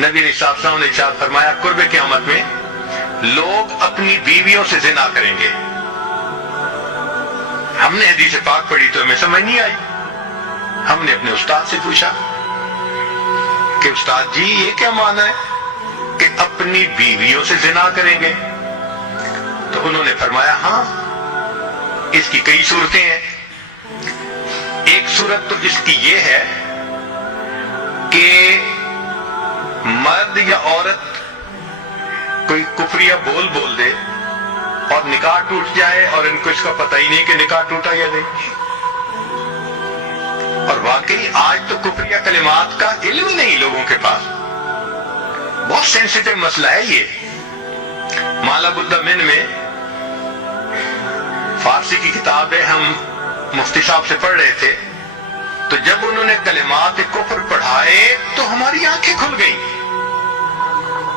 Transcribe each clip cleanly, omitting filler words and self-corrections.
نبی علیہ السلام نے ارشاد فرمایا قرب قیامت میں لوگ اپنی بیویوں سے زنا کریں گے۔ ہم نے حدیث پاک پڑھی تو ہمیں سمجھ نہیں آئی۔ ہم نے اپنے استاد سے پوچھا کہ استاد جی یہ کیا معنی ہے کہ اپنی بیویوں سے زنا کریں گے؟ تو انہوں نے فرمایا ہاں اس کی کئی صورتیں ہیں۔ ایک صورت تو اس کی یہ ہے کہ مرد یا عورت کوئی کفریہ بول دے اور نکاح ٹوٹ جائے اور ان کو اس کا پتہ ہی نہیں کہ نکاح ٹوٹا یا نہیں۔ اور واقعی آج تو کفریہ کلمات کا علم ہی نہیں لوگوں کے پاس۔ بہت سینسیٹیو مسئلہ ہے یہ۔ مالا بدہ من میں فارسی کی کتاب ہے، ہم مفتی صاحب سے پڑھ رہے تھے، تو جب انہوں نے کلمات کفر پڑھائے تو ہماری آنکھیں کھل گئیں۔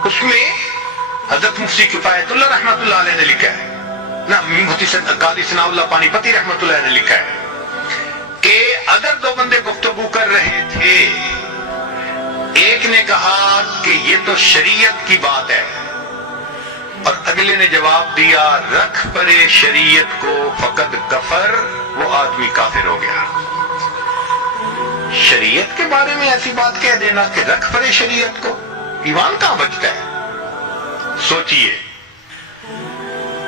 اس میں حضرت مفتی کفایت اللہ رحمۃ اللہ علیہ نے لکھا ہے، مفتی قاضی ثناء اللہ پانی پتی رحمۃ اللہ علیہ نے لکھا ہے کہ اگر دو بندے گفتگو کر رہے تھے، ایک نے کہا کہ یہ تو شریعت کی بات ہے اور اگلے نے جواب دیا رکھ پرے شریعت کو فقد کفر، وہ آدمی کافر ہو گیا۔ شریعت کے بارے میں ایسی بات کہہ دینا کہ رکھ پرے شریعت کو، ایمان کہاں بچتا ہے؟ سوچئے۔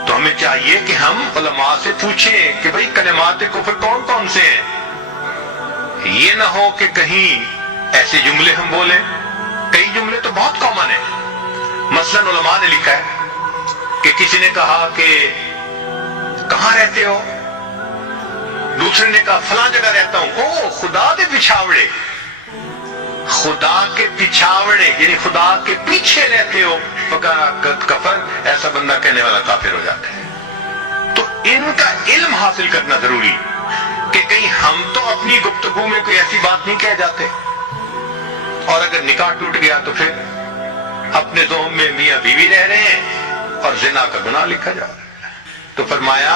تو ہمیں چاہیے کہ ہم علماء سے پوچھیں کہ بھئی کلمات کفر کون کون سے ہیں۔ یہ نہ ہو کہ کہیں ایسے جملے ہم بولیں، کئی جملے تو بہت کامن ہیں۔ مثلا علماء نے لکھا ہے کہ کسی نے کہا کہ کہاں رہتے ہو؟ دوسرے نے کہا فلاں جگہ رہتا ہوں۔ او خدا دے پچھاوڑے، خدا کے پچھاوڑے یعنی خدا کے پیچھے رہتے ہو، فقط کفر، ایسا بندہ کہنے والا کافر ہو جاتا ہے۔ تو ان کا علم حاصل کرنا ضروری کہ کہیں ہم تو اپنی گفتگو میں کوئی ایسی بات نہیں کہہ جاتے، اور اگر نکاح ٹوٹ گیا تو پھر اپنے ذوم میں میاں بیوی رہ رہے ہیں اور زنا کا گناہ لکھا جا رہا ہے۔ تو فرمایا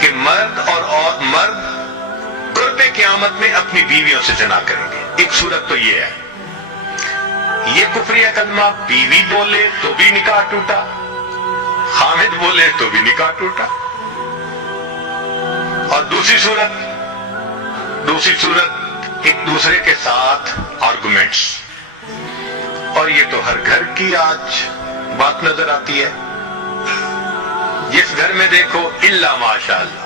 کہ مرد مرد قرب قیامت میں اپنی بیویوں سے زنا کریں گے۔ ایک صورت تو یہ ہے، یہ کفریہ کلمہ بیوی بولے تو بھی نکاح ٹوٹا، خامد بولے تو بھی نکاح ٹوٹا۔ اور دوسری صورت ایک دوسرے کے ساتھ آرگومنٹس، اور یہ تو ہر گھر کی آج بات نظر آتی ہے۔ جس گھر میں دیکھو الا ماشاء اللہ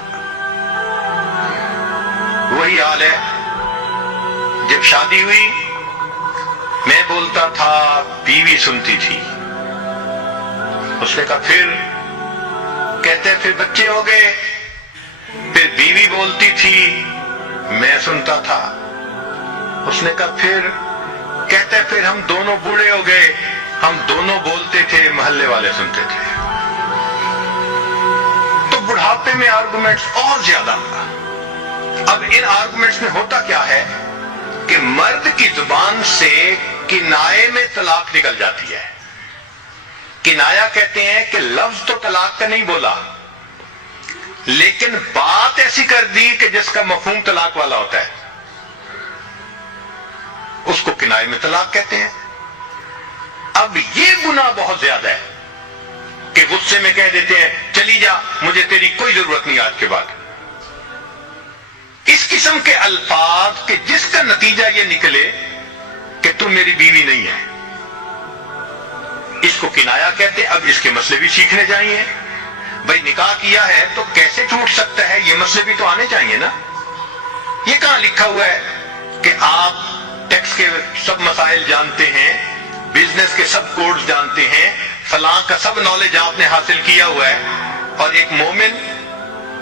وہی حال ہے۔ جب شادی ہوئی میں بولتا تھا، بیوی سنتی تھی، اس نے کہا پھر کہتے پھر بچے ہو گئے، پھر بیوی بولتی تھی میں سنتا تھا، اس نے کہا پھر کہتے پھر ہم دونوں بوڑھے ہو گئے، ہم دونوں بولتے تھے محلے والے سنتے تھے۔ تو بڑھاپے میں آرگومنٹس اور زیادہ۔ اب ان آرگومنٹس میں ہوتا کیا ہے کہ مرد کی زبان سے کنائے میں طلاق نکل جاتی ہے۔ کنایا کہتے ہیں کہ لفظ تو طلاق کا نہیں بولا، لیکن بات ایسی کر دی کہ جس کا مفہوم طلاق والا ہوتا ہے، اس کو کنائے میں طلاق کہتے ہیں۔ اب یہ گناہ بہت زیادہ ہے کہ غصے میں کہہ دیتے ہیں چلی جا، مجھے تیری کوئی ضرورت نہیں آج کے بعد۔ اس قسم کے الفاظ کہ جس کا نتیجہ یہ نکلے کہ تم میری بیوی نہیں ہے، اس کو کنایا کہتے ہیں۔ اب اس کے مسئلے بھی سیکھنے چاہیے۔ بھئی نکاح کیا ہے تو کیسے ٹوٹ سکتا ہے، یہ مسئلے بھی تو آنے چاہیے نا۔ یہ کہاں لکھا ہوا ہے کہ آپ ٹیکس کے سب مسائل جانتے ہیں، بزنس کے سب کوڈز جانتے ہیں، فلاں کا سب نالج آپ نے حاصل کیا ہوا ہے، اور ایک مومن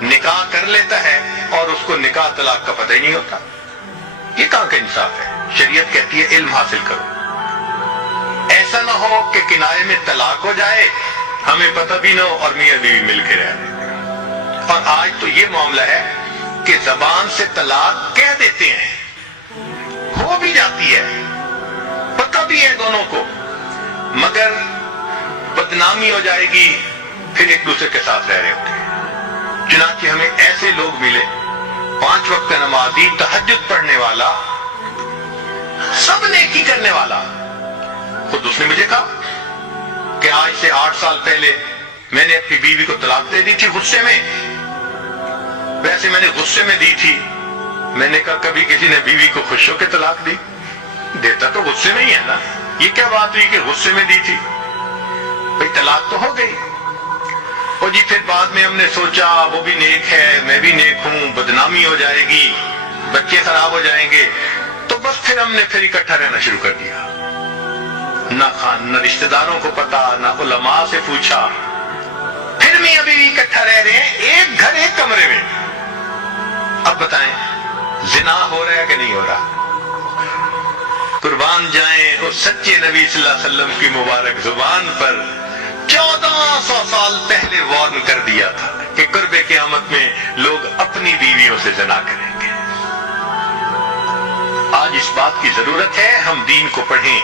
نکاح کر لیتا ہے اور اس کو نکاح طلاق کا پتہ ہی نہیں ہوتا؟ یہ کہاں کا انصاف ہے؟ شریعت کہتی ہے علم حاصل کرو، ایسا نہ ہو کہ کنارے میں طلاق ہو جائے، ہمیں پتہ بھی نہ ہو اور میاں بیوی مل کے رہ رہے ہیں۔ اور آج تو یہ معاملہ ہے کہ زبان سے طلاق کہہ دیتے ہیں، ہو بھی جاتی ہے، پتہ بھی ہے دونوں کو، مگر بدنامی ہو جائے گی، پھر ایک دوسرے کے ساتھ رہ رہے ہوتے ہیں۔ چنانچہ ہمیں ایسے لوگ ملے، 5 وقت نمازی، تہجد پڑھنے والا، سب نیکی کرنے والا، خود اس نے مجھے کہا کہ آج سے 8 سال پہلے میں نے اپنی بیوی کو طلاق دے دی تھی غصے میں. ویسے میں نے غصے میں دی تھی. میں نے کہا کبھی کسی نے بیوی کو خوش ہو کے طلاق دی؟ دیتا تو غصے میں ہی ہے نا. یہ کیا بات ہوئی کہ غصے میں دی تھی؟ بھئی طلاق تو ہو گئی. اور جی پھر بعد میں ہم نے سوچا وہ بھی نیک ہے میں بھی نیک ہوں, بدنامی ہو جائے گی, بچے خراب ہو جائیں گے, تو بس پھر ہم نے پھر اکٹھا رہنا شروع کر دیا. نہ رشتہ داروں کو پتا, نہ علماء سے پوچھا. پھر بھی ابھی بھی اکٹھا رہ رہے ہیں, ایک گھر ایک کمرے میں. اب بتائیں زنا ہو رہا ہے کہ نہیں ہو رہا؟ قربان جائیں اس سچے نبی صلی اللہ علیہ وسلم کی مبارک زبان پر 1400 سال پہلے وارن کر دیا تھا کہ قرب قیامت میں لوگ اپنی بیویوں سے زنا کریں گے. آج اس بات کی ضرورت ہے ہم دین کو پڑھیں,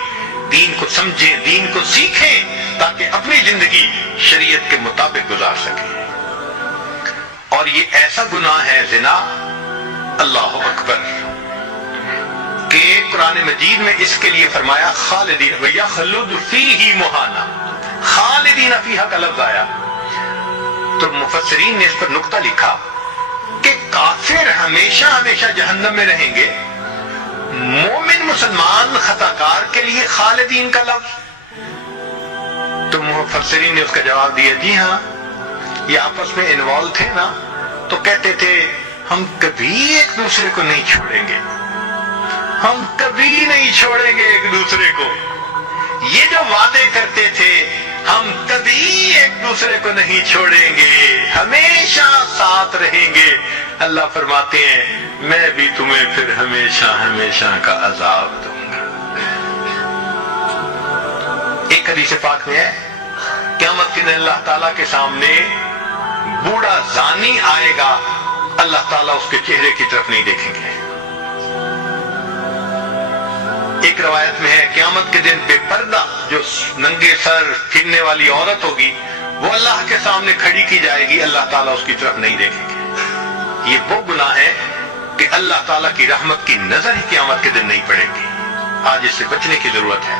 دین کو سمجھیں, دین کو سیکھیں تاکہ اپنی زندگی شریعت کے مطابق گزار سکیں. اور یہ ایسا گناہ ہے زنا, اللہ اکبر, کہ قرآن مجید میں اس کے لیے فرمایا خالدین وَيَخْلُدُ فِيهِ مُحَانَا. خالدین فیہا کا لفظ آیا تو مفسرین نے اس پر نقطہ لکھا کہ کافر ہمیشہ ہمیشہ جہنم میں رہیں گے, مومن مسلمان خطاکار کے لیے خالدین کا لفظ. تو مفسرین نے اس کا جواب دیا جی ہاں, یہ آپس میں انوالو تھے نا, تو کہتے تھے ہم کبھی ایک دوسرے کو نہیں چھوڑیں گے, ہم کبھی نہیں چھوڑیں گے ایک دوسرے کو. یہ جو وعدے کرتے تھے ہم کبھی ایک دوسرے کو نہیں چھوڑیں گے, ہمیشہ ساتھ رہیں گے, اللہ فرماتے ہیں میں بھی تمہیں پھر ہمیشہ ہمیشہ کا عذاب دوں گا. ایک حدیث پاک میں ہے قیامت کے دن اللہ تعالیٰ کے سامنے بوڑھا زانی آئے گا, اللہ تعالیٰ اس کے چہرے کی طرف نہیں دیکھیں گے. ایک روایت میں ہے قیامت کے دن بے پردہ جو ننگے سر پھرنے والی عورت ہوگی وہ اللہ کے سامنے کھڑی کی جائے گی, اللہ تعالیٰ اس کی طرف نہیں دیکھیں گے. یہ وہ گناہ ہے کہ اللہ تعالیٰ کی رحمت کی نظر ہی قیامت کے دن نہیں پڑے گی. آج اس سے بچنے کی ضرورت ہے.